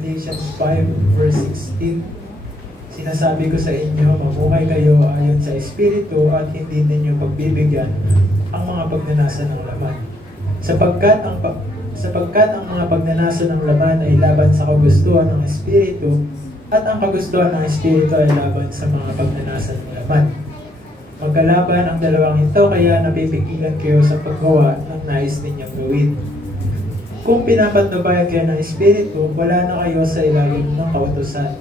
Galatians 5 verse 16, sinasabi ko sa inyo, mabuhay kayo ayon sa Espiritu at hindi ninyo pagbibigyan ang mga pagnanasa ng laman. Sapagkat ang mga pagnanasa ng laman ay laban sa kagustuhan ng Espiritu, at ang kagustuhan ng Espiritu ay laban sa mga pagnanasa ng laman. Magkalaban ang dalawang ito, kaya napipigilan kayo sa paggawa ng nais ninyong gawin. Kung pinapatnubayan kayo ng Espiritu, wala na kayo sa ilalim ng kautusan.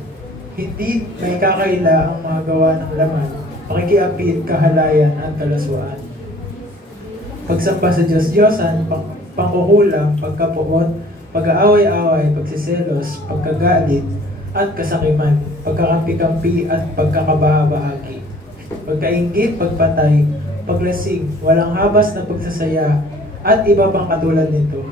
Hindi may kakaila ang mga gawa ng laman, pakikiapid, kahalayan at kalaswaan. Pagsamba sa Diyos-Diyosan, pangkukulang, pagkapuot, pag-aaway-away, pagsiselos, pagkagalit, at kasakiman, pagkakampi-kampi at pagkakabaha-bahagi, pagkainggit, pagpatay, paglasing, walang habas na pagsasaya, at iba pang katulad nito.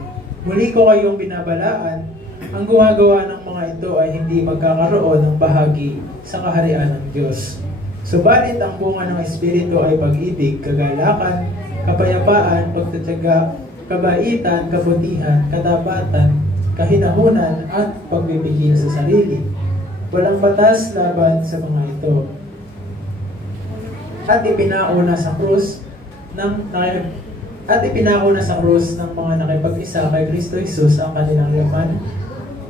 Muli ko kayong binabalaan, ang gumagawa ng mga ito ay hindi magkakaroon ng bahagi sa kaharian ng Diyos. Subalit ang bunga ng Espiritu ay pag-ibig, kagalakan, kapayapaan, pagtatyaga, kabaitan, kabutihan, katapatan, kahinahunan, at pagbibigil sa sarili. Walang batas laban sa mga ito. At ipinauna sa krus ng mga nakipag-isa kay Kristo Jesus ang kanilang laman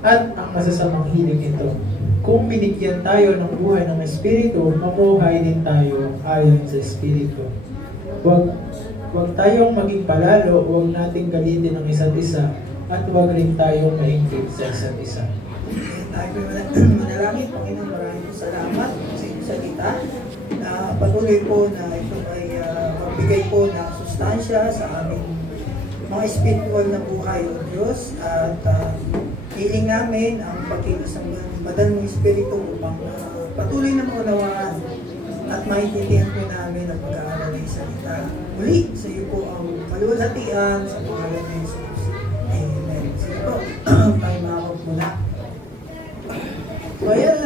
at ang masasamang hilig ito. Kung binigyan tayo ng buhay ng Espiritu, mamuhay din tayo ayon sa Espiritu. Huwag tayong maging palalo, huwag nating galitin ang isa't isa, at huwag rin tayong maingkit sa isa't isa. Tayo manalangin, Panginoon, maraming salamat sa inyong salita na patuloy po na ito ay magbigay po ng sustansya sa aming mga spiritual na buhay o Diyos, at hiling namin ang pagkilos ng badal ng Espiritu upang patuloy na maunawaan at maintindihan po namin ang pag-aaral ng salita. Muli, sa iyo po ang kaluwalhatian sa pangalan ng Jesus. Amen. Sige po, tayo makakot muna. So ayan,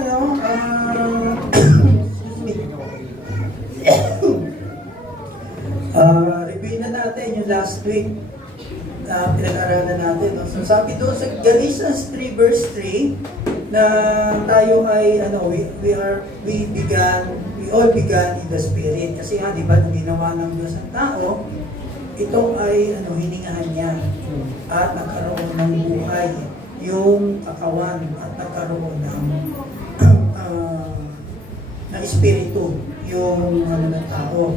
review na natin yung last week na pinag-aralan natin. No? So sabi doon sa Galatians 3 verse 3 na tayo ay we all began in the Spirit. Kasi nga, di ba, nung ginawa ng Diyos ang tao, ito ay hiningahan niya at nagkaroon ng buhay yung katawan at nagkaroon ng na espiritu yung ng tao.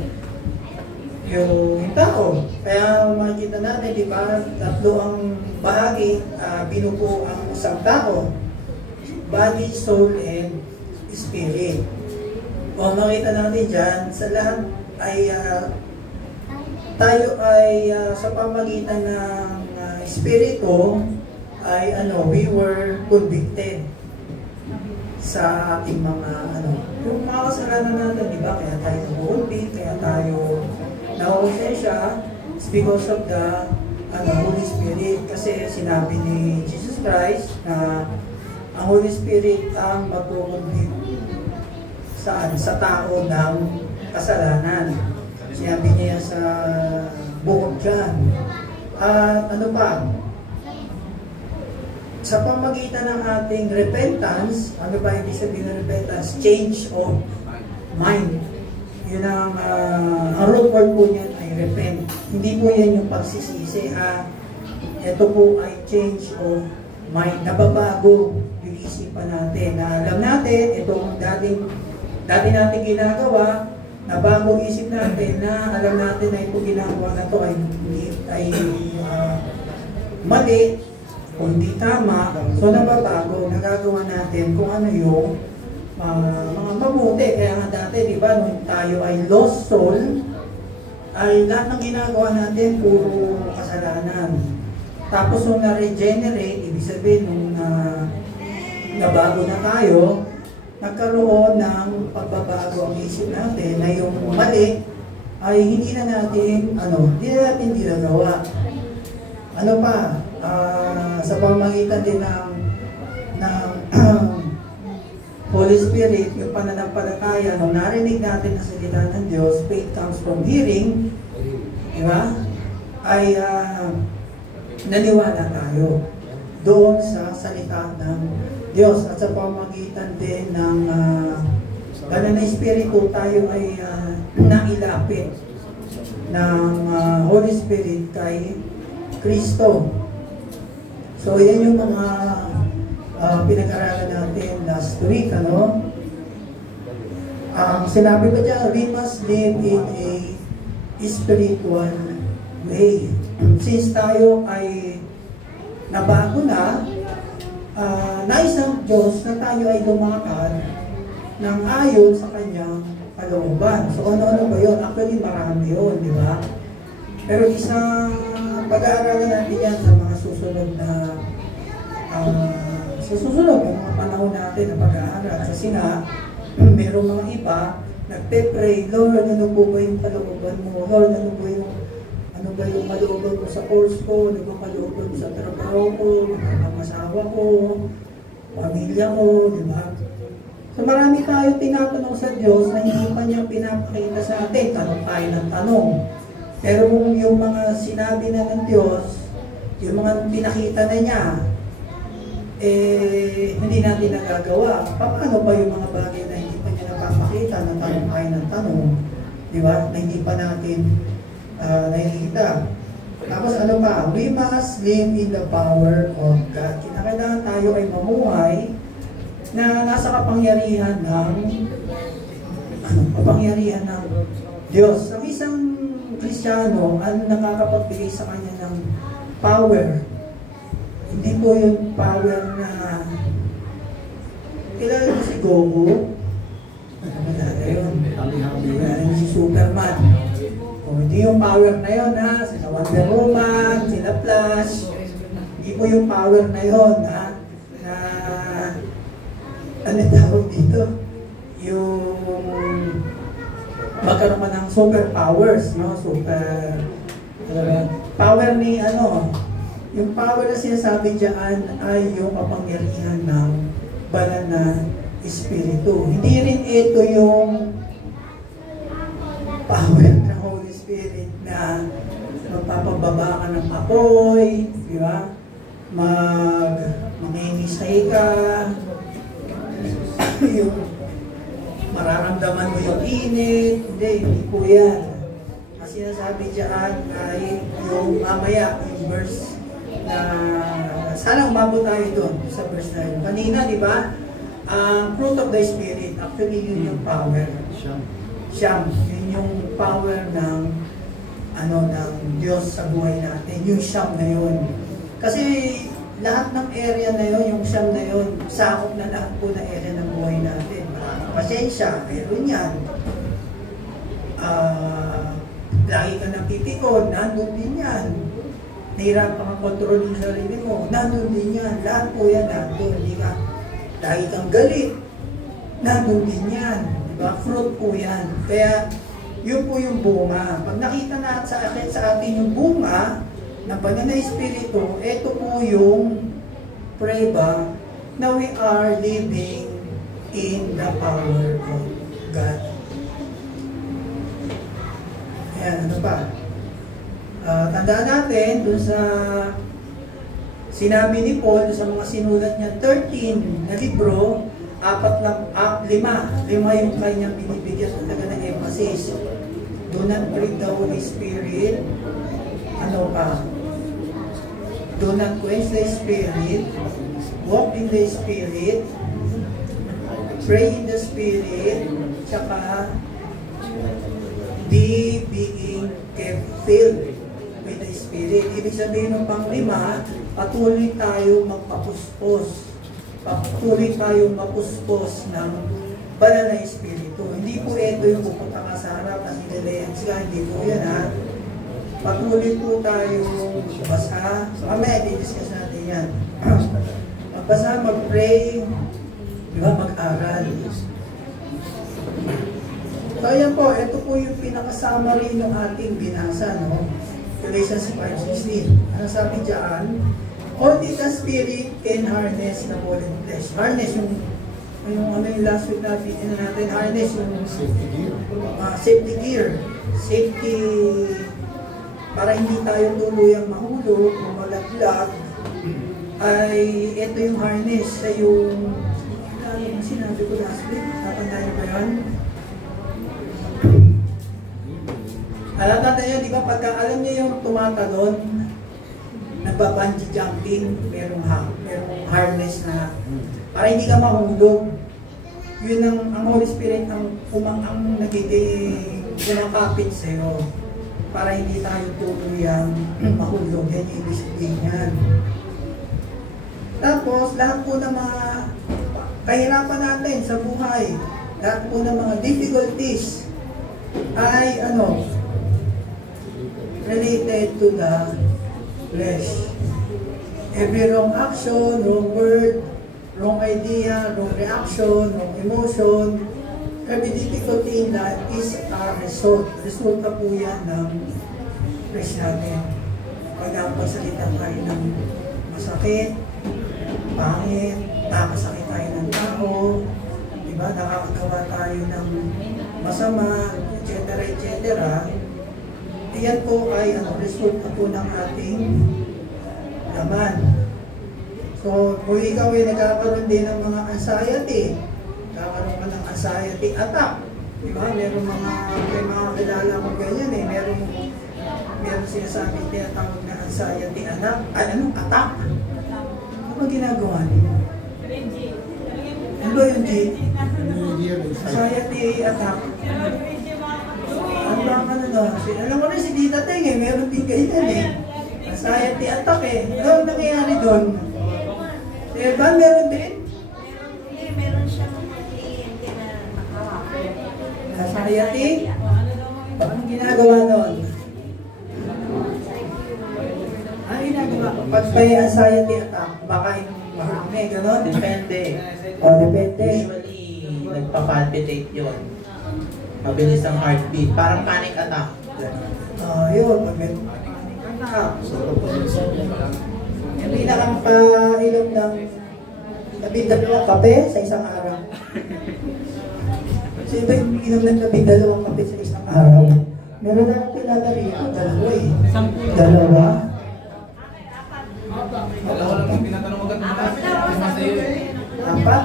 Yung tao. Kaya makikita natin, di ba, tatlo ang bahagi, binubuo ang isang tao. Body, soul, and spirit. Kung makita natin dyan, sa lahat ay tayo ay sa pamagitan ng espiritu ay we were convicted sa ating mga yung mga kasalanan natin, di ba? Kaya tayo nabuhulpi, kaya tayo naukonsensya, it's because of the Holy Spirit. Kasi sinabi ni Jesus Christ na ang Holy Spirit ang magkukonvict sa tao ng kasalanan. Sinabi niya sa Book of John. At sa pamagitan ng ating repentance, ano ba ibig sabihin ng repentance? Change of mind. Yun ang root word po niyan ay repent. Hindi po yan yung pagsisisi. Ito po ay change of mind. Nababago yung isipan natin. Na alam natin, itong dati natin ginagawa, nabago isip natin na alam natin na ito ginagawa na ito ay mali o hindi tama. So nababago, nagagawa natin kung ano yung mga mabuti. Kaya nga dati, di ba, nung tayo ay lost soul, ay lahat ng ginagawa natin puro kasalanan. Tapos nung na-regenerate, ibig sabihin nung nabago na tayo, nagkaroon ng pagbabago ang isip natin na yung mali ay hindi na natin ginagawa. Sa pamagitan din ng Holy Spirit, yung pananampalataya, nung narinig natin ang salita ng Diyos, faith comes from hearing, di ba? Ay naniwala tayo. doon sa salita ng Diyos. At sa pamagitan din ng banal na Espiritu, tayo ay nailapit ng Holy Spirit kay Kristo. So, yan yung mga pinag-aralan natin last week, ano? Sinabi ko dyan, we must live in a spiritual way. Since tayo ay nabago na, nais ng Diyos na tayo ay lumakad ng ayon sa kanyang kalooban. So, ano-ano ba yun? Actually, marami yun, di ba? Pero isang pag-aaralan natin yan sa mga susunod na yung mga panahon natin na pag-aaral. Kasi nga, merong mga iba, nagpe-pray, Lord, ano po ba yung kalooban mo? Lord, ano ba yung kalooban mo sa course ko? Ano ba kalooban mo sa trabaho ko? Ang asawa ko? Pamilya ko? Di ba? So marami tayo tinatanong sa Diyos na hindi pa niya pinapakita sa atin. Tanong tayo ng tanong. Pero kung yung mga sinabi na ng Diyos, yung mga pinakita na niya, hindi natin nagagawa. Paano ba yung mga bagay na hindi pa niya napapakita, na tanong tayo ng tanong, di ba? Na hindi pa natin nakikita. Tapos ano pa? We must live in the power of God. Kinakailangan tayo ay mamuhay na nasa kapangyarihan ng Diyos. Ang isang Kristiyano, ano nakakapagbigay sa kanya ng power? Hindi po yung power na kilala mo si Goku. Ano yun? Kilala si Superman. O hindi yung power na yun, ha? Sila Wonder Woman, sila Flash. Hindi po yung power na yun, ha? Na ano tawag dito? Yung magkaroon ka ng superpowers, no? Super power ni yung power na sinasabi dyan ay yung kapangyarihan ng banal na Espiritu. Hindi rin ito yung power ng Holy Spirit na magpapababa ka ng apoy, di ba? Mangingisay ka, yung mararamdaman mo yung init. Hindi po yan. Ang sinasabi dyan ay yung mamaya, yung verse na sana umabot tayo doon sa verse na yun. Kanina, di ba? Fruit of the Spirit, actually yun yung power. Siyam. Yun yung power ng ng Diyos sa buhay natin. Yung siyam na yun. Kasi lahat ng area na yun, yung siyam na yun, sakop na lahat po na area ng buhay natin. Pasensya, meron yan. Lagi ka napipikon, nandun din yan. Nahirap kang kontrol yung sarili mo, nandun din yan. Lahat po yan nandun. Lagi kang galit, nandun din yan. Diba? Fruit po yan. Kaya, yun po yung bunga. Pag nakita natin sa atin yung bunga ng banal na Espiritu, ito po yung prueba na we are living in the power of God. Ayan, ano pa? Tandaan natin dun sa sinabi ni Paul sa mga sinulat niya 13 na libro, lima yung kanyang binibigyan talaga ng emphasis. Do not break the Holy Spirit. Ano pa? Do not quench the Spirit. Walk in the Spirit. Pray in the Spirit. Tsaka be being kept filled with the Spirit. Ibig sabihin ng pang-lima, patuloy tayo magpapuspos. Patuloy tayo mapuspos ng banal na Espiritu. Hindi po ito yung pupunta ka sa harap at nilalayansi ka. Hindi po yan, ha? Patuloy po tayo magbasa. So, mamaya, i-discuss natin yan. Magbasa, mag-pray, di ba, mag-aral. So, ayan po, ito po yung pinaka-summary ng ating binasa, no? Galatians 5:16. Ano sabi dyan? Only the Spirit can harness the fallen flesh. Harness yung last week natin, harness yung safety gear. Safety, para hindi tayo tuluyang mahulog, malaglag, ay ito yung harness sa yung sinabi ko last week. Tatandaan niyo ba yun? Alam natin yun, di ba? Pagka alam niyo yung tumatalon, nagpa-bungee jumping, merong harness na para hindi ka mahulog. Yun ang Holy Spirit ang nagiging kumakapit sa'yo para hindi tayo tuluyang mahulog. Yan yung ibig sabihin yan. Tapos, lahat po ng mga kahirapan natin sa buhay, lahat po ng mga difficulties ay related to the flesh. Every wrong action, wrong word, wrong idea, wrong reaction, wrong emotion, every difficulty in life is a result. Resulta po yan ng flesh natin. Pagsalita tayo ng masakit, pangit, nakakasakit tayo ng tao, diba? Nakakagawa tayo ng masama, etc. etc. Iyan po ay resulta po ng ating laman. So, kung ikaw ay nagkakaroon din ng mga anxiety, nagkakaroon ka ng anxiety attack, diba? May mga kilala ko ganyan eh, meron sinasabing tinatawag na anxiety attack. Ano ginagawa niyo? Ano ba yung G? Anxiety attack. Alam ko rin si Tita Teng eh, meron din ganyan eh. Anxiety attack eh. Ano nangyayari doon? Si Evan meron din? Meron siyang kliyente na nakahapon. Anxiety? Anong ginagawa doon? Ano ginagawa? Pag may anxiety attack, baka marami, gano'n? Depende. Depende. Usually, nagpa-palpitate yun. Mabilis ang heartbeat. Parang panic attack. Yun. Pag may panic attack. Yung pinakapainom ng 12 kape sa isang araw. Sino ba yung inom ng 12 kape sa isang araw? Meron na akong kilala rito. Dalawa eh. Dalawa? Apat?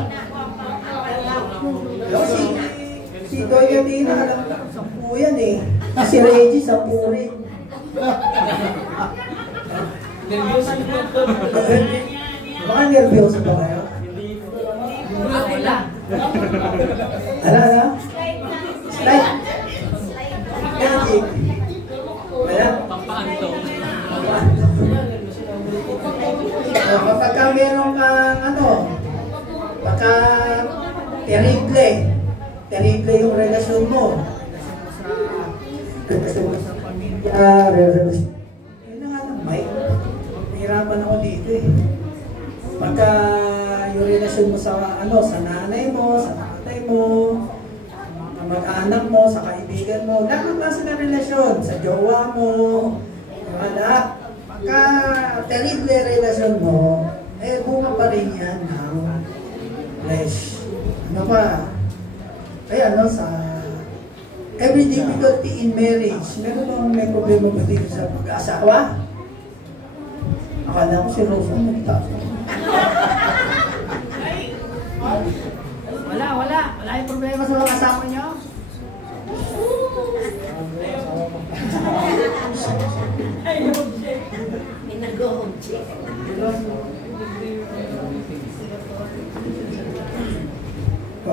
Si Doya Dina, alam ko, 10 yan eh. Si Reggie, 10 rin. Baka nervyoso ba kayo? Ako lang. Ala? Slide? Magic? Wala? Kapag meron kang pagka terrible yung relasyon mo. Relasyon mo sa pamilya, relasyon. Yun na nga lang, Mike. Nahirapan ako dito eh. Pagka yung relasyon mo sa nanay mo, sa tatay mo, sa mag-anak mo, sa kaibigan mo, lahat ng klase ng relasyon, sa jowa mo, wala. Pagka terrible relasyon mo, bunga pa rin yan ng flesh. Ano pa? Sa every difficulty in marriage, meron bang may problema ba dito sa pag-asawa? Akala ko si Rosa nagtato. Wala yung problema sa mga asawa niyo? May nag-o-object.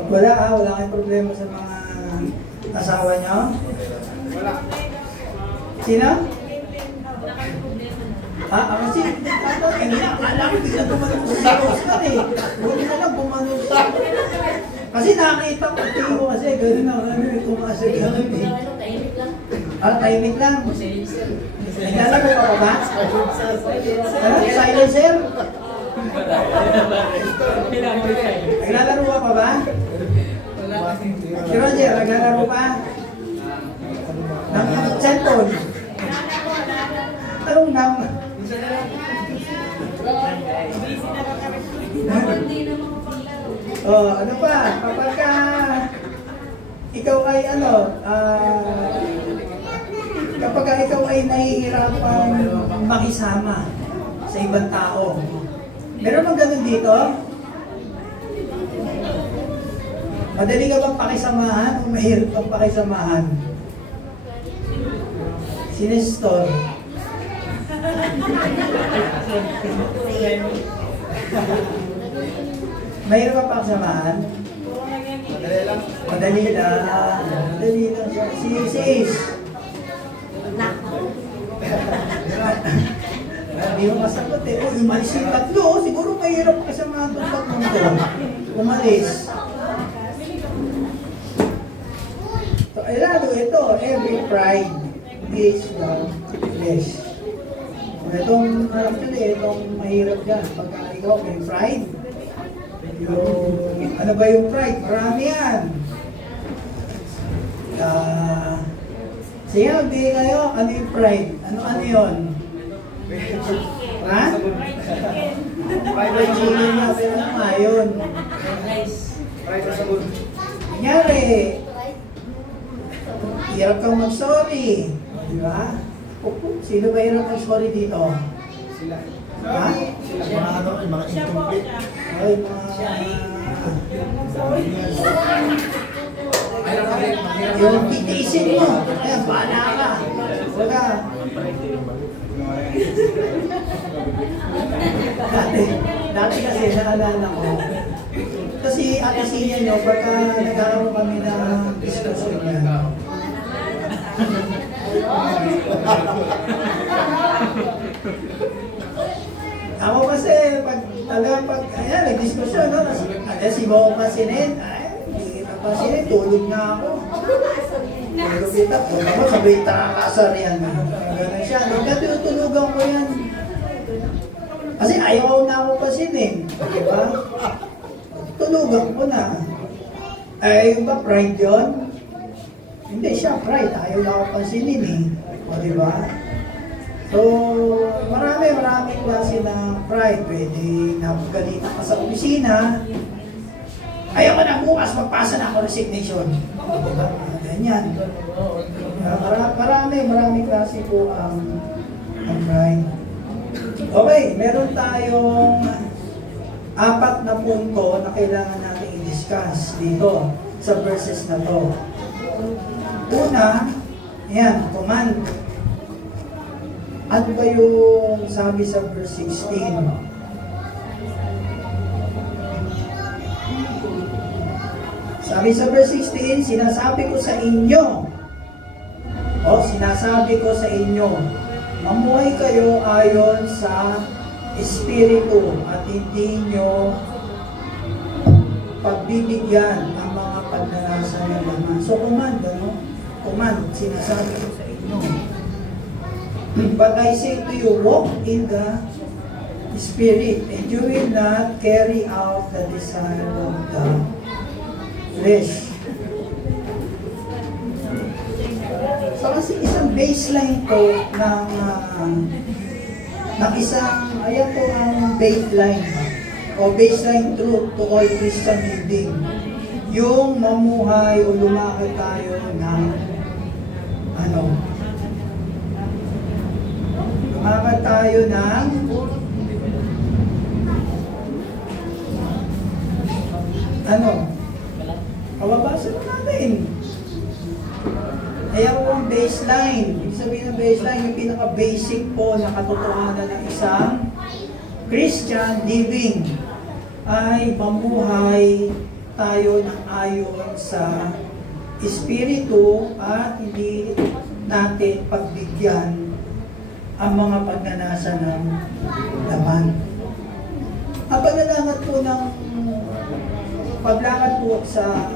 Wala kayong problema sa mga asawa niyo? Wala. Sino? Kasi akala ko hindi na pumanong sa Oscar eh. Buti na lang pumanong sa kasi nakakita ko tingin ko kasi gano'n na tumaas sa gano'n eh. Tahimik lang? Naglalaro ka pa ba? Silencer? Naglalaro ka pa ba? Si Roger, naglalaro pa? Ng cellphone? Anong nang? Ano pa? Kapag ikaw ay kapag ikaw ay nahihirapan makisama sa ibang tao, Meron bang ganun dito? Madali ka bang pakisamahan o mahirap bang pakisamahan? Sinestor. Mahirap bang pakisamahan? Madali lang. Madali lang siya. Si Ace. Hindi mo masagot eh. Oh, umalis yung tatlo. Siguro mahirap kasamahan itong tatlong to. Umalis. So, lalo ito, every pride is the flesh. Itong harap nyo eh, itong mahirap dyan. Pagka ikaw may pride, yung, ano ba yung pride? Marami yan. Sige, magbigay kayo. Ano yung pride? Ano yun? Ha? Fried chicken na. Pero ano nga yun? Nangyari, hirap kang mag-sorry. Di ba? Sino ba hirap mag-sorry dito? Sila. Ha? Mga ano, mga incomplete. Ay, mga... Yung titiisin mo. Ayan, paana ka. Wala. Dati kasi naalala ko. Kasi ate Sinya nyo, pagka nagkaroon kami na discussion yan. Ako kasi, ayan, nag-discussion, no? Si Bo Pasinin, hindi kita Pasinin, tulog na ako. Tulog kita, tulog ako, sabay takakasar yan. Ganun siya, nung tutulugan ko yan. Kasi ayaw na ako Pasinin, di ba? Tulugan ko na. Ay, yung ba pride yun? Hindi siya pride, ayaw na ako Pasinin eh. O, di ba? So, marami klase ng pride. Pwede napagalitan ka sa opisina. Ayaw ka na bukas, magpasa na ako resignation. Ganyan. Marami klase po ang pride. Okay, meron tayong 4 na punto na kailangan natin i-discuss dito sa verses na to. Una, yan, command. Ano ba yung sabi sa verse 16? Sabi sa verse 16, sinasabi ko sa inyo, mamuhay kayo ayon sa Espiritu at hindi nyo pagbibigyan ang mga pagnanasa ng laman. So, command, ano? Command, sinasabi ko sa inyo. But I say to you, walk in the Spirit, and you will not carry out the desire of the flesh. So kasi isang baseline po ng isang, ayan po ang baseline o baseline truth to all Christian living. Yung mamuhay o lumakad tayo ng lumakad tayo ng kababasa natin. Kaya yung baseline, ibig sabihin ng baseline, yung pinaka-basic po na katotohanan ng isang Christian living ay mamuhay tayo ng ayon sa Espiritu at hindi natin pagbigyan ang mga pagnanasa ng laman. Ang paglakad po sa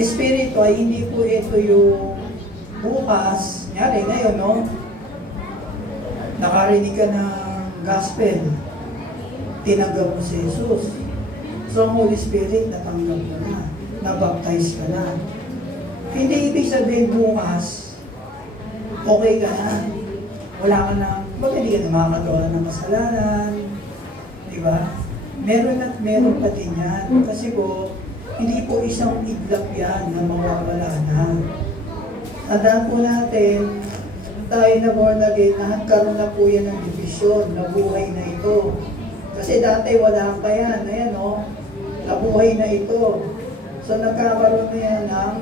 Espiritu ay hindi po ito yung bukas, nyari ngayon, no? Nakarinig ka ng gospel, tinanggap mo si Jesus. So ang Holy Spirit, natanggap mo na, nabaptize ka na. Hindi ibig sabihin bukas, okay ka na, wala ka na, ba't hindi ka na makakagawa ng kasalanan, di ba? Meron at meron pa din yan. Kasi po, hindi po isang iglap yan na mawawala na. Tandaan po natin, tayo na born again, nagkaroon na po yan ng division na buhay na ito. Kasi dati wala pa yan. Ayan o, nabuhay na ito. So nagkakaroon na yan ng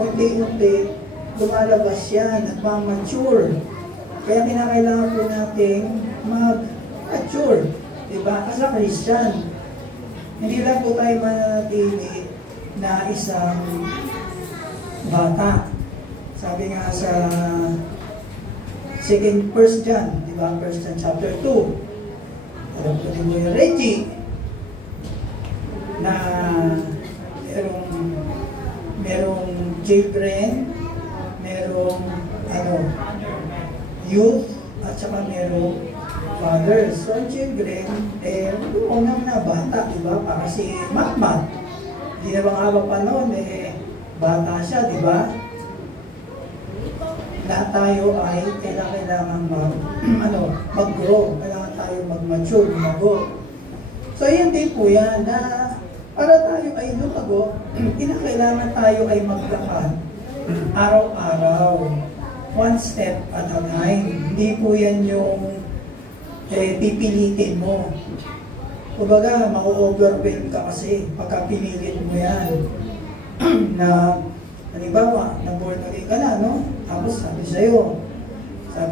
unti-unti, lumalabas yan at ma-mature. Kaya kinakailangan po natin mag-mature. Diba? As a Christian, hindi lang po tayo manatili na isang bata. Sabi nga sa 1 John, diba? 1 John chapter 2. Alam ko din mo yung Reggie na merong children, merong youth, at saka merong fathers. So, ang children, unang na bata, diba? Para si Matmat. Hindi na bang haba pa noon, bata siya, diba? Lahat tayo ay kailangan mag-grow. Kailangan tayo mag-mature, lumago. So, yan din po yan na para tayo ay lumago, kinakailangan tayo ay maglakad araw-araw. One step at a time. Hindi po yan yung pipilitin mo. Kumbaga, ma-overwhelm ka kasi pagka pinilit mo yan. Na, halimbawa, na-board ka na, no? Tapos sabi sa'yo sa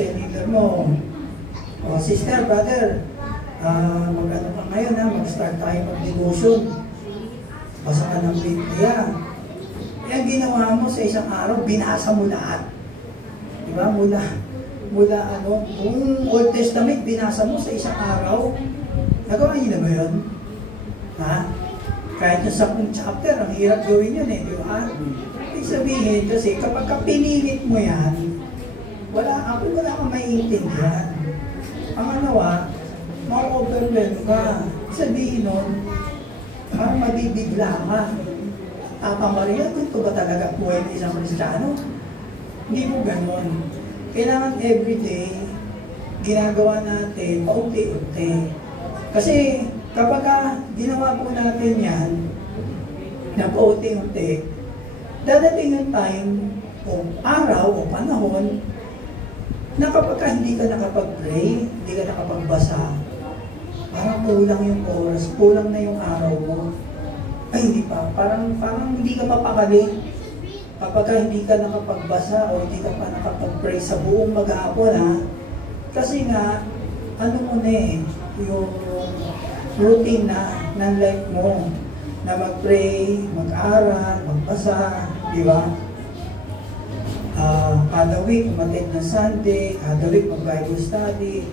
leader mo, sister, brother, mag-ano ka ngayon ha, mag-start tayo mag-devotion. Basa ka ng Biblia. Yan ginawa mo sa isang araw, binasa mo lahat. Diba? Mula kung Old Testament, binasa mo sa isang araw. Nagawa niyo na ba yun? Ha? Kahit yung 10 chapter, ang hirap gawin yun di ba? Ibig sabihin, kasi kapag pinilit mo yan, wala kang maiintindihan. Ang ma-overwhelm ka. Sabihin nun, parang mabibigla ka. Maria, ito ba talaga buhay ng isang Kristiyano? Hindi mo ganon. Kailangan everyday, ginagawa natin paunti-unti. Kasi kapag ginawa po natin yan, na paunti-unti, dadating yung time o araw o panahon na kapag hindi ka nakapag-pray, hindi ka nakapagbasa, parang kulang yung oras, kulang na yung araw mo. Ay, hindi pa. Parang hindi ka mapakali. Kapag hindi ka nakapagbasa o hindi ka pa nakapag-pray sa buong maghapon, kasi nga, yung routine ng life mo, na mag-pray, mag-aral, magbasa, di ba? Kada week, umatid ng Sunday, kada week, mag-Bible study.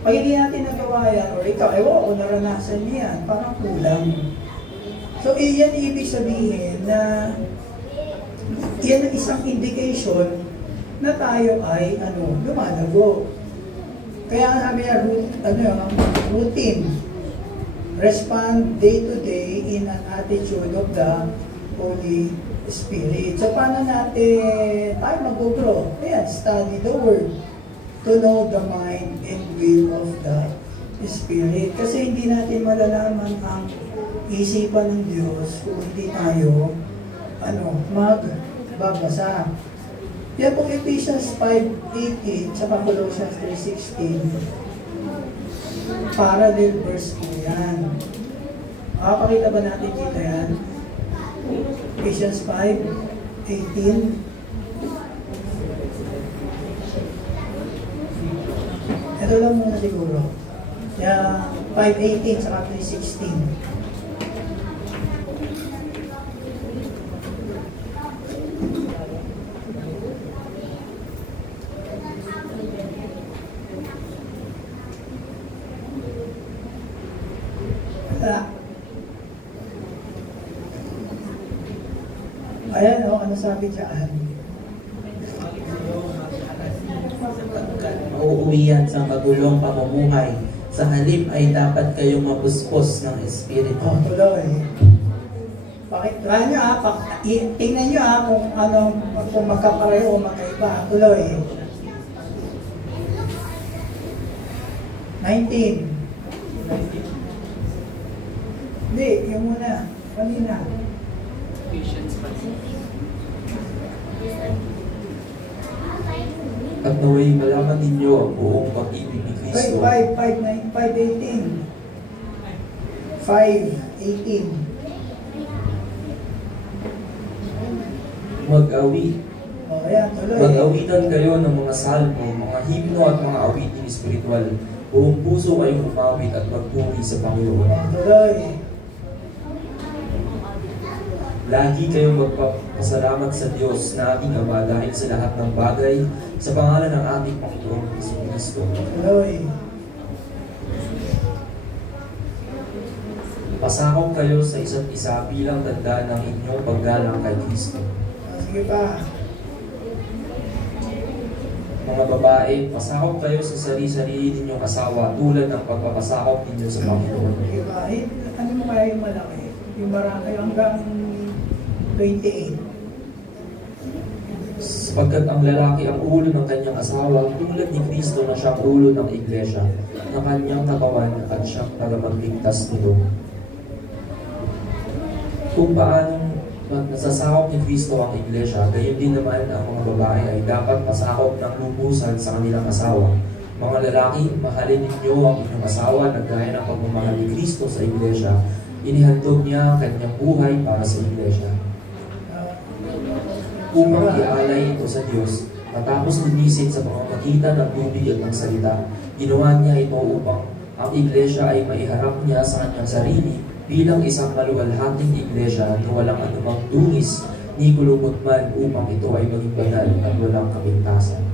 Pag hindi natin nagawa yan, or ikaw, o naranasan niya yan, parang kulang. So, iyan ibig sabihin na yan ang isang indication na tayo ay lumalago. Kaya sabi niya, routine. Respond day to day in an attitude of the Holy Spirit. So, paano natin tayo mag-grow? Ayan, study the Word to know the mind and will of the Spirit. Kasi hindi natin malalaman ang isipan ng Diyos kung hindi tayo magbabasa. Yan po Ephesians 5:18 sa Colossians 3:16. Parallel verse po yan. Pakita ba natin dito yan? Ephesians 5:18. Ito lang muna siguro. Kaya 5:18 saka 3:16. Ayan ano sabi dyan? Uuwi yan sa magulong pamumuhay. Sa halip ay dapat kayong mapuspos ng Espiritu. Tuloy. Pakitry nyo tingnan nyo kung magkapareho o magkaiba. Tuloy. 19. Hindi, yung muna. Kanina. At naway malaman ninyo ang buong pag-ibig ni Kristo. 5:19. 5:18. 5:18. Ayan, tuloy. Mag-awitan kayo ng mga salmo, mga himno at mga awiting espiritual. Buong puso kayong umawit at magpuri sa Panginoon. Tuloy. Lagi kayong magpapasalamat sa Diyos na ating Ama dahil sa lahat ng bagay sa pangalan ng ating Panginoong Kristo. Tuloy. Pasakop kayo sa isa't isa bilang tanda ng inyong paggalang kay Kristo. Sige pa. Mga babae, pasakop kayo sa sarili-sarili ninyong asawa tulad ng pagpapasakop ninyo sa Panginoon. Sige pa. Ano mo kaya yung malaki? Yung marami hanggang 28. Sapagkat ang lalaki ang ulo ng kanyang asawa tulad ni Kristo na siyang ulo ng iglesia, na kanyang katawan at siyang tagapagligtas nito. Kung paanong nasasakop ni Kristo ang iglesia, gayon din naman ang mga babae ay dapat pasakop ng lubusan sa kanilang asawa. Mga lalaki, mahalin ninyo ang inyong asawa na gaya ng pagmamahal ni Kristo sa iglesia. Inihandog niya ang kanyang buhay para sa iglesia. Upang ialay ito sa Diyos, matapos linisin sa pamamagitan ng tubig at ng salita, ginawa niya ito upang ang iglesia ay maiharap niya sa kanyang sarili bilang isang maluwalhating iglesia na walang anumang dungis ni kulubot man upang ito ay maging banal at walang kapintasan.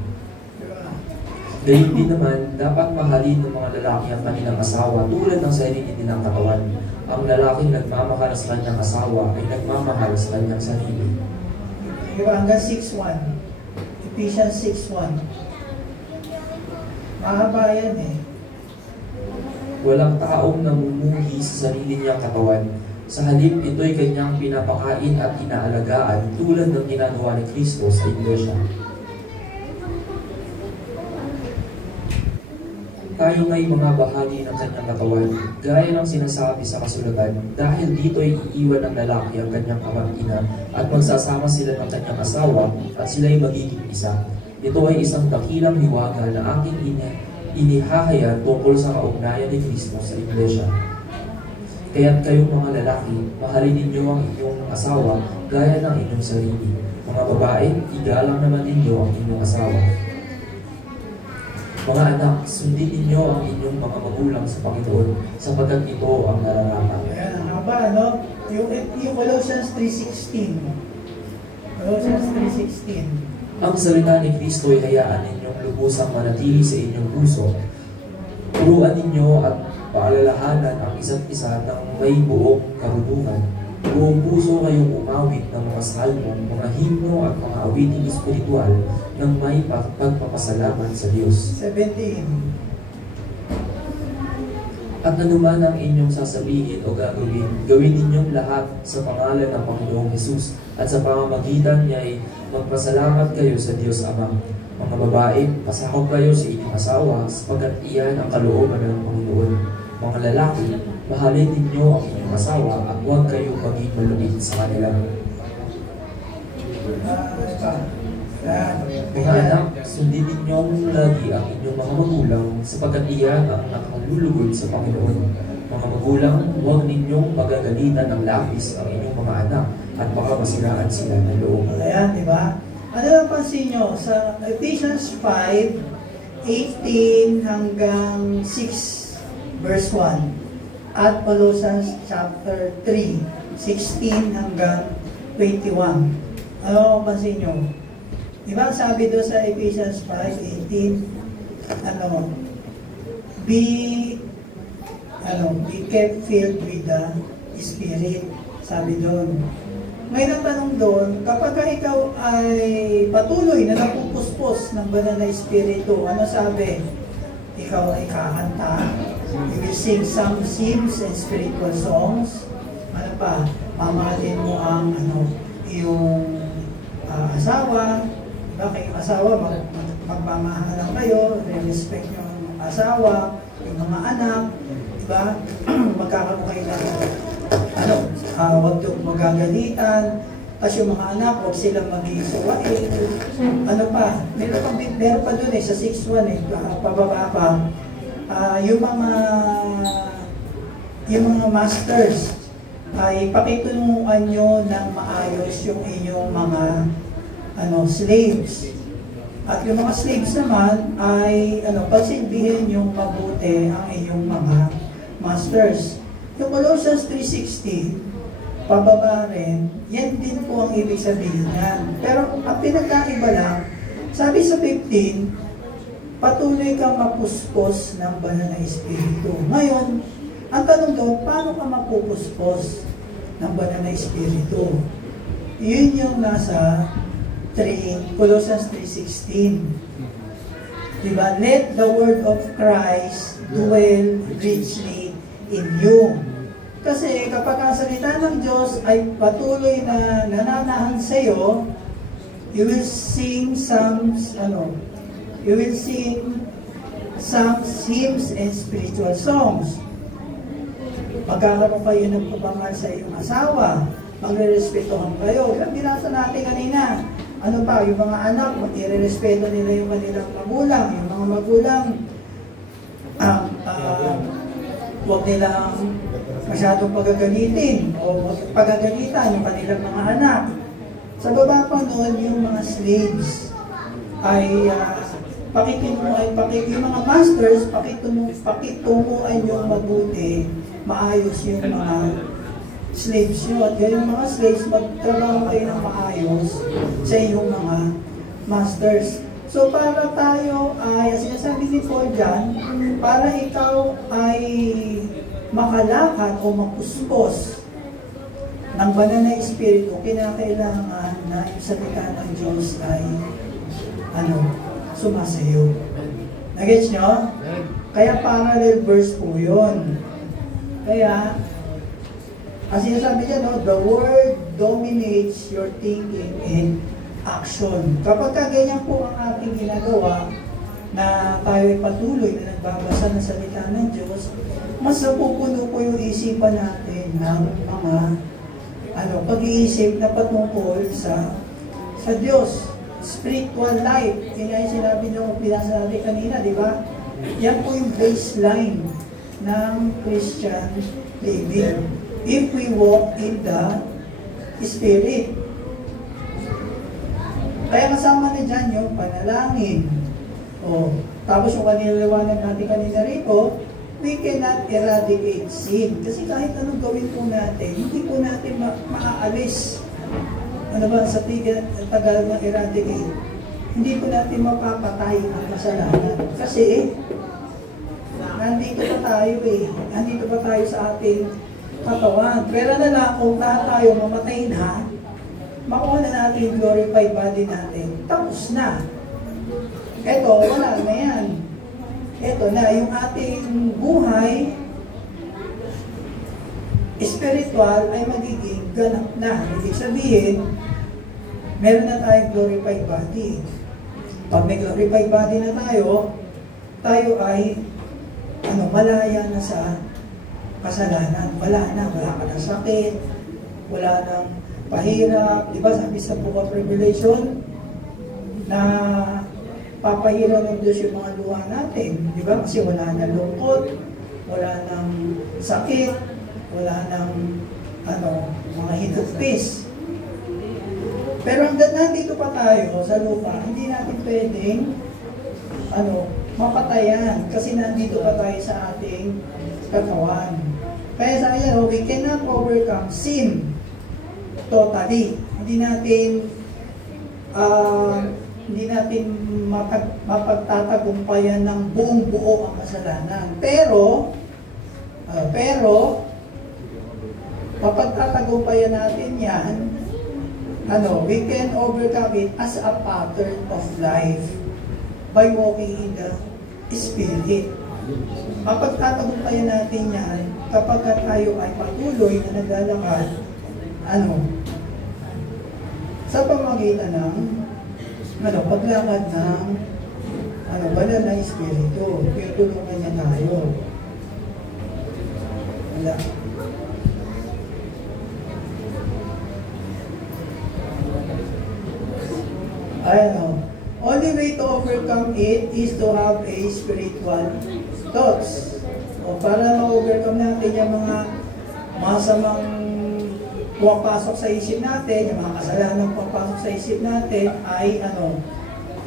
Gayun din naman, dapat mahalin ng mga lalaki ang kanilang asawa tulad ng sarili nilang katawan. Ang lalaking nagmamahal sa kanyang asawa ay nagmamahal sa kanyang sarili. Diba, hanggang 6:1. Ephesians 6:1. Mahaba yan eh. Walang taong namumuhi sa sarili niyang katawan. Sa halip, ito'y kanyang pinapakain at inaalagaan tulad ng ginagawa ni Kristo sa iglesia. Tayo nga'y mga bahagi ng kanyang katawan, gaya ng sinasabi sa kasulatan, dahil dito'y iiwan ng lalaki ang kanyang ama't ina at magsasama sila ng kanyang asawa at sila'y magiging isa. Ito ay isang dakilang hiwaga na aking inihahayag tungkol sa kaugnayan ni Kristo sa iglesia. Kaya't kayong mga lalaki, mahalin ninyo ang inyong asawa gaya ng inyong sarili. Mga babae, igalang naman ninyo ang inyong asawa. Mga anak, sundin ninyo ang inyong mga magulang sa Panginoon sapagkat ito ang nararapat. Ayan, ang haba, no? Yung Colossians 3:16. Colossians 3:16. Ang salita ni Kristo ay hayaan ninyong lubusang manatili sa inyong puso. Turuan ninyo at paalalahanan ang isa't isa ng may buong karunungan. Buong puso kayong umawit ng mga salmo, mga himno at mga awiting espiritual ng may pagpapasalamat sa Diyos. 17. At anuman ang inyong sasabihin o gagawin, gawin ninyong lahat sa pangalan ng Panginoong Hesus at sa pamamagitan niya ay magpasalamat kayo sa Diyos Ama. Mga babae, pasakop kayo sa inyong asawa sapagkat iyan ang kalooban ng Panginoon. Mga lalaki, mahalin ninyo ang inyong asawa at huwag kayong maging malupit sa kanila. Mga anak, sundin ninyong lagi ang inyong mga magulang sapagkat iyan ang nakalulugod sa Panginoon. Mga magulang, huwag ninyong pagagalitan ng labis ang inyong mga anak at baka masiraan sila ng loob. Ayan, di ba? Ano lang pansin nyo? Sa Ephesians 5:18 hanggang 6 verse 1 at Colossians chapter 3:16 hanggang 21. Ano lang pansin nyo? Di ba sabi doon sa Ephesians 5:18, be kept filled with the Spirit. Sabi doon. Ngayon ang tanong doon, kapag ikaw ay patuloy na napupuspos ng banal na Espiritu, ano sabi? Ikaw ay kakanta. You will sing some hymns and spiritual songs. Ano pa? Mamahalin mo ang yung asawa. Diba? Kayong asawa, magmamahalan kayo, respect nyo ang asawa, yung mga anak, diba? Magkakaroon kayo ng huwag magagalitan, tapos yung mga anak, huwag silang mag-iisuwain. Ano pa? Meron pa doon sa 6:1 pababa pa. yung mga masters ay pakitulungan nyo ng maayos yung inyong mga slaves. At yung mga slaves naman ay pagsilbihin yung mabuti ang inyong mga masters. Yung Colossians 3:16, pababa rin, yan din po ang ibig sabihin yan. Pero ang pinagkaiba lang, sabi sa 15, patuloy kang mapuspos ng banal na Espiritu. Ngayon, ang tanong doon, paano ka mapupuspos ng banal na Espiritu? Yun yung nasa Colossians 3:16. Diba? Let the word of Christ dwell richly in you. Kasi kapag ang salita ng Diyos ay patuloy na nananahan sa iyo, you will sing psalms, hymns, and spiritual songs. Magkakaroon kayo ng pagmamahal sa iyong asawa, magre-respetuhan kayo. Binasa natin kanina, yung mga anak, i-respeto nila yung kanilang magulang. Yung mga magulang, huwag nilang masyadong pagagalitin o pagagalitan yung kanilang mga anak. Sa baba pa noon, yung mga slaves ay yung mga masters, pakitunguan yung mabuti, maayos yung mga slaves nyo. At yung mga slaves, magtrabaho kayo ng maayos sa inyong mga masters. So para tayo ay, sinasabi ni Paul dyan, para ikaw ay makalakad o mapuspos ng banal na Espiritu, kinakailangan na yung salita ng Diyos ay sumasayo. Nagets nyo? Kaya parallel verse po yun. Kaya, as sinasabi dyan, the word dominates your thinking and action. Kapag ganyan po ang ating ginagawa, na tayo ay patuloy na nagbabasa ng salita ng Diyos, mas napupuno po yung isipan natin ng mga pag-iisip na patungkol sa Diyos. Spiritual life. Yun yung sinabi nyo, pinasa natin kanina, di ba? Yan po yung baseline ng Christian living. If we walk in the Spirit. Kaya kasama na dyan yung panalangin. Tapos yung kanilaliwanag natin kanina rito, we cannot eradicate sin. Kasi kahit anong gawin po natin, hindi po natin maaalis. Sa Tagalog ng eradicate? Hindi po natin mapapatay ang kasalanan. Kasi, nandito pa tayo Nandito pa tayo sa ating katawan. Pero na lang, kung lahat tayo mamatay na, makuha na natin yung glorified body natin. Tapos na. Eto, wala na yan. Eto na, yung ating buhay, spiritual ay magiging ganap na. Ibig sabihin, meron na tayong glorified body. Pag may glorified body na tayo ay malaya na sa kasalanan. Wala ka ng sakit, wala nang pahirap. Diba sabi sa Book of Revelation na papahirap ng Diyos yung mga luha natin. Diba? Kasi wala na lungkot, wala nang sakit, wala nang mga hinugpis. Pero hanggang nandito pa tayo sa lupa, hindi natin pwedeng mapatayan kasi nandito pa tayo sa ating katawan. Kaya sa ayan, we cannot overcome sin totally. Hindi natin mapagtatagumpayan ng buong buo ang kasalanan. Pero mapagtatagumpayan natin yan, we can overcome it as a pattern of life by walking in the Spirit. Mapagtatagumpayan natin yan kapag tayo ay patuloy na naglalakad sa pamamagitan ng paglakad ng banal na Espiritu. Pinutulungan niya tayo. Wala. Only way to overcome it is to have a spiritual thoughts. O para ma-overcome natin yung mga masamang pumapasok sa isip natin, yung mga kasalanan pumapasok sa isip natin ay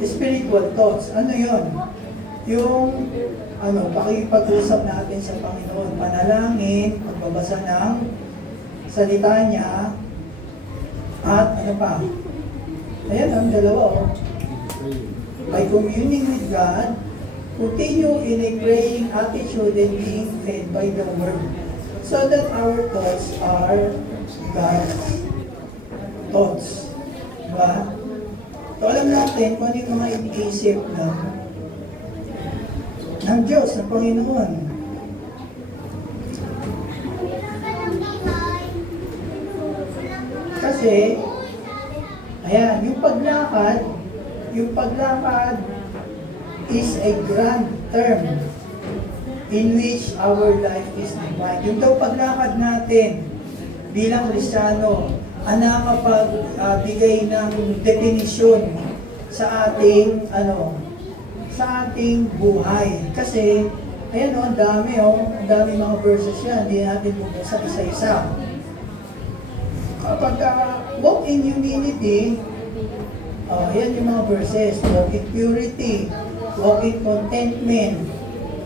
spiritual thoughts. Ano yun? Yung pakipag-usap natin sa Panginoon, panalangin, pagbabasa ng salita niya, at ano pa? Ayan ang dalawa. By communing with God, continue in a praying attitude and being fed by the Word, so that our thoughts are God's thoughts. Diba? So alam natin kung ano yung mga iniisip ng Diyos, ng Panginoon. Kasi, ayan, yung paglakad is a grand term in which our life is defined. Yung daw paglakad natin bilang Kristiyano, ang nakapagbigay ng definisyon sa ating sa ating buhay. Kasi ayan ang dami mga verses yan, hindi natin bubuksan isa-isa. Kapag walk in humility, yan yung mga verses. Walk in purity, walk in contentment,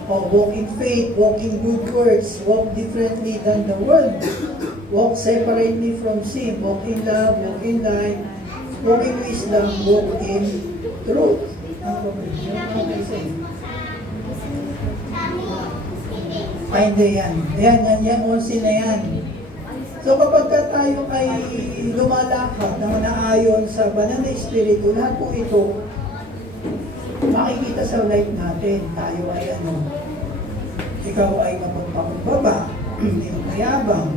walk in faith, walk in good works, walk differently than the world, walk separately from sin, walk in love, walk in light, walk in wisdom, walk in truth. Ay, hindi yan. Yan, 11 na yan. So kapag tayo ay lumalakad na naayon sa banal na Espiritu, lahat po ito makikita sa life natin. Tayo ay ikaw ay mapagpakumbaba, hindi mo mayabang.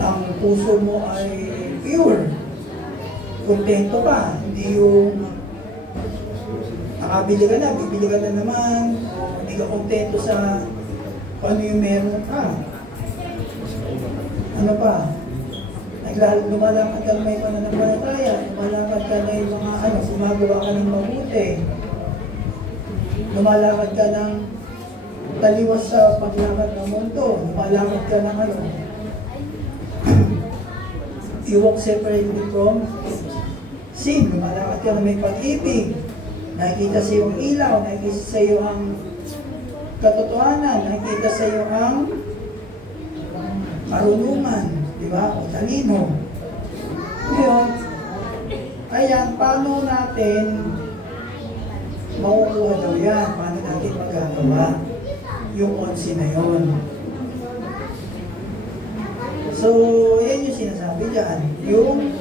Ang puso mo ay pure. Kontento ka, hindi yung nakabili ka na, bibili ka na naman, o hindi ka kontento sa kung ano yung meron ka. Ano pa? Lumalakad ka na may pananampalataya, lumalakad ka na yung mga gumagawa ka ng mabuti, lumalakad ka ng taliwas sa paglakad ng mundo, lumalakad ka ng you walk separately from sin, lumalakad ka na may pag-ibig, nakikita sa iyo ang ilaw, nakikita sa iyo ang katotohanan, nakikita sa iyo ang marunungan, di ba? O talino. Ngayon, ayan, paano natin makukuha daw yan? Paano natin magagawa yung 11 na yun? So, yan yung sinasabi dyan. Yung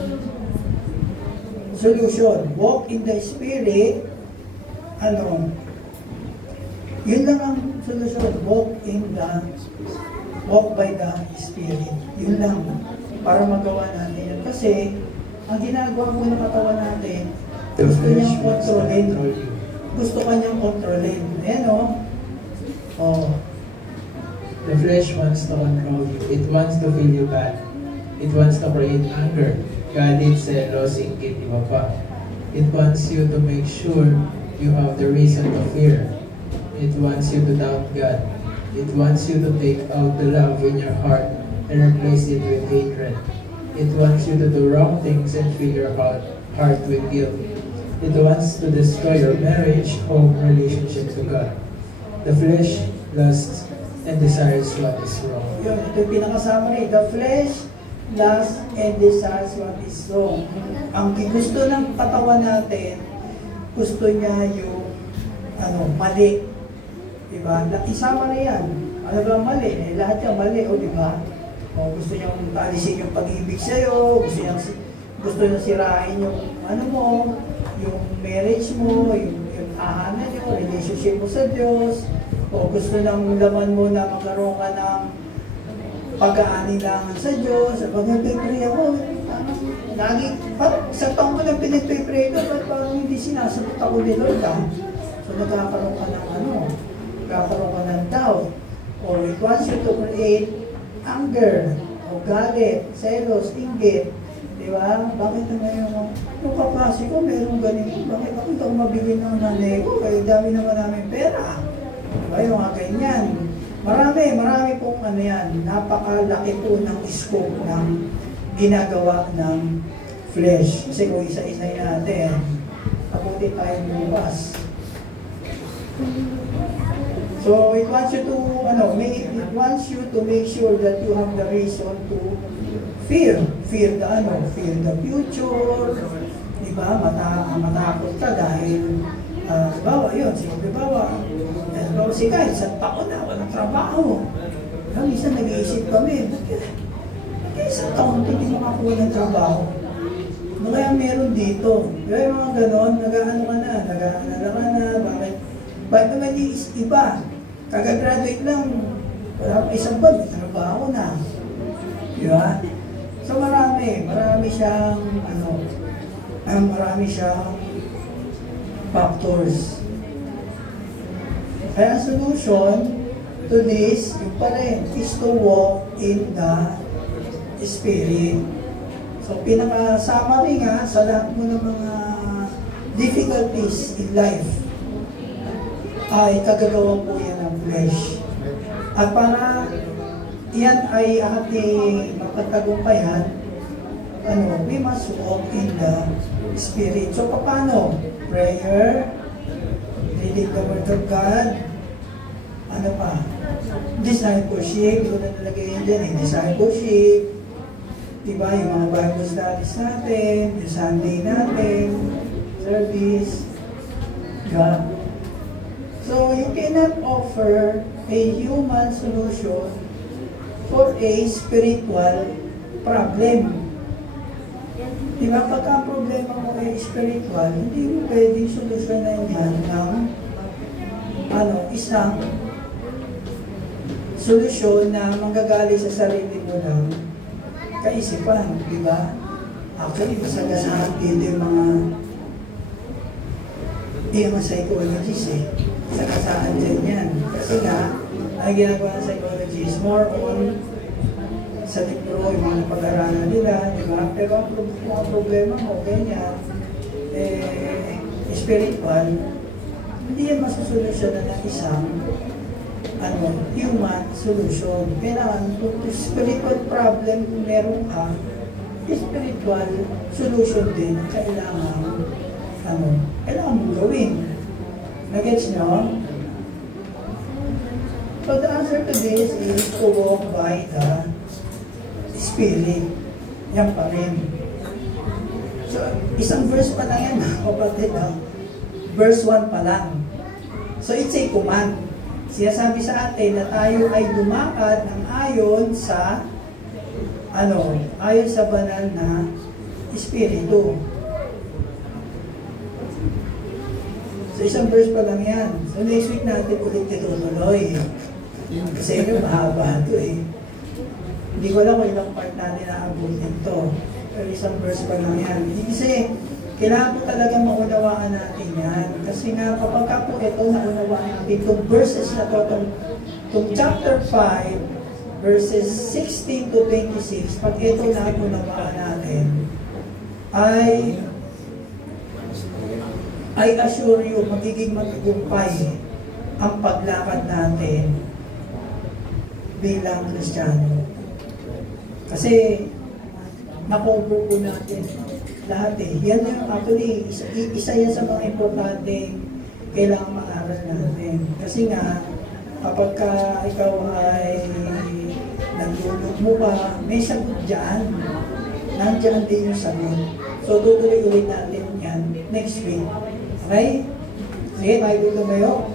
solution, walk in the Spirit, yun lang ang solution, walk by the Spirit. Yun lang, para magawa natin yun. Kasi, ang ginagawa mo ng katawan natin, gusto niyang kontrolin. Gusto kanyang kontrolin. Ayan The flesh wants to control you. It wants to feel you bad. It wants to create anger, galit, selos, inggit, iba pa. It wants you to make sure you have the reason to fear. It wants you to doubt God. It wants you to take out the love in your heart and replace it with hatred. It wants you to do wrong things and fill your heart with guilt. It wants to destroy your marriage, home, relationship to God. The flesh lusts and desires what is wrong. Yun, ito yung pinakasama the flesh lusts and desires what is wrong. Ang gusto ng katawan natin, gusto niya yung mali. Diba? Isama na yan. Ano ba mali? Lahat yung mali, diba? Gusto niyang alisin yung pag-ibig sa'yo, gusto niyang sirain yung yung marriage mo, yung tahanan niyo, relationship mo sa Diyos, o gusto ng laman mo na magkaroon ka ng pag-aanilangan sa Diyos. Pag nagpipray ako, lagi, parang sa taong ko lang pinagpipray ko, ba't parang hindi sinasagot ako ni Lord So nagkakaroon ka ng nagkakaroon ka ng doubt. Or it wants you to create anger, o galit, selos, inggit. Di ba? Bakit naman yung yung kaklase ko, meron ganito. Bakit ako ito mabili ng nanay ko? Kaya dami naman namin pera. Diba yung mga ganyan? Marami pong ano yan. Napakalaki po ng scope ng ginagawa ng flesh. Kasi kung isa-isay natin, kaputi tayo bukas. So it wants you to, it wants you to make sure that you have the reason to fear the future, di ba? Matakot ka dahil, bawa yun, si Kai, isang taon na, walang trabaho. Minsan nag-iisip kami, isang taon hindi makakuha ng trabaho. Kaya meron dito. Kaya mga ganon, nag-aano ka na, bakit naman iba? Kagagraduate lang, wala pa isang buwan, may trabaho na. Di ba? So marami siyang, marami siyang factors. Kaya ang solution to this, yung pa rin, is to walk in the Spirit. So pinaka-summary nga sa lahat mo ng mga difficulties in life, ay kagagawa po yan ng flesh. At para yan ay ating mapagtagumpayan, we must walk in the Spirit. So paano? Prayer, reading the Word of God, ano pa? Discipleship, ito na nalagay yan dyan, discipleship, diba, yung mga Bible studies natin, yung Sunday natin, service, diba? So you cannot offer a human solution for a spiritual problem. Diba, pagka ang problema mo ay spiritual, hindi mo pwedeng solusyonan yan ng isang solusyon na manggagaling sa sarili mo lang kaisipan, diba? Actually, masagasaan dito yung mga psychologists sagasaan din yan. Kasi nga, ang ginagawa ng psychology is more on sa libro, yung mga napag-aralan nila, diba? Pero ang problema mo, ganyan, spiritual, hindi yan masusolusyonan ng isang human solution. Kailangan, kung spiritual problem kung meron ka, spiritual solution din kailangan mong gawin. Nagets nyo? So the answer to this is to walk by the Spirit. Yan pa rin. So, isang verse pa lang yan, kapatid. Verse 1 pa lang. So, it's a command. Sinasabi sa atin na tayo ay lumakad ng ayon sa banal na Espiritu. So, isang verse pa lang yan. So, next week natin ulit itutuloy. Kasi yun, mahaba ito eh. Hindi ko alam kung ilang part natin naabutin ito. Pero isang verse pa lang yan. Kasi, kailangan po talaga maunawaan natin yan. Kasi nga, kapag ka po ito naunawaan natin, itong verses na ito, itong chapter 5, verses 16 to 26, pag ito naunawaan natin, I assure you, magiging matagumpay ang paglakad natin bilang Kristiyano. Kasi, nakover po natin lahat eh. Yan yung actually, isa yan sa mga importante kailangan maaral natin. Kasi nga, kapag ikaw ay naglulog mo ka, may sagot dyan. Nandiyan din yung sagot. So, tutuloy ulit natin yan next week. Okay? Sige, tayo tumayo.